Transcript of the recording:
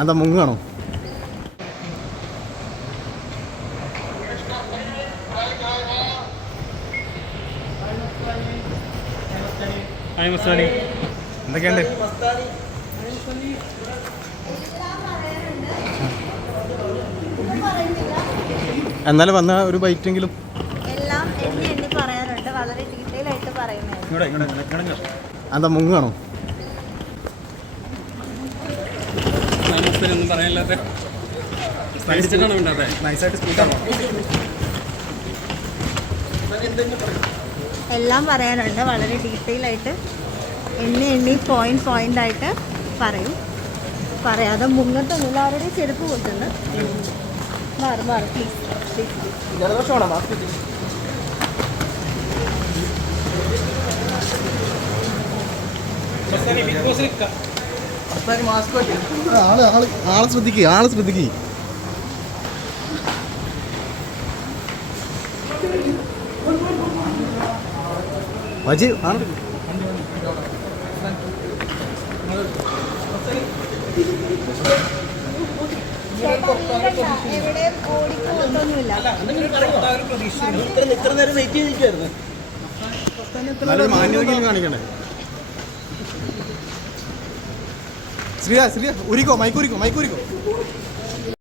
എന്താ മുങ്ങാണോ എന്തൊക്കെയുണ്ട്? എന്നാലും വന്ന ഒരു ബൈറ്റെങ്കിലും. എല്ലാം എണ്ണി എണ്ണി പറയാറുണ്ട് വളരെ ഡീറ്റെയിൽ ആയിട്ട് പറയുന്നത് എന്താ മുങ്ങാണോ ഹായ് മസ്താനി ഒന്നും പറയാനില്ലാത്ത പഠിച്ചിട്ടാണോ എല്ലാം പറയാനുണ്ട് വളരെ ഡീറ്റെയിൽ ആയിട്ട്. എണ്ണി എണ്ണി പോയിന്റ് പോയിന്റ് ആയിട്ട് പറയും. പറയാതെ മുങ്ങത്തൊന്നുമില്ല ആരുടെ ചെരുപ്പ് കൊടുത്തുണ്ട് മാറി മാറി പ്ലീസ് ബിഗ് ബോസിൽ ആൾ ആൾ ആളെ ശ്രദ്ധിക്കുക ആളെ ശ്രദ്ധിക്കുക ആണ് ഓടിക്കൊണ്ടൊന്നുമില്ല ശ്രീയ ശ്രീയ ഉരിക്കോ മൈക്കൂരിക്കോ മൈക്കൂരിക്കോ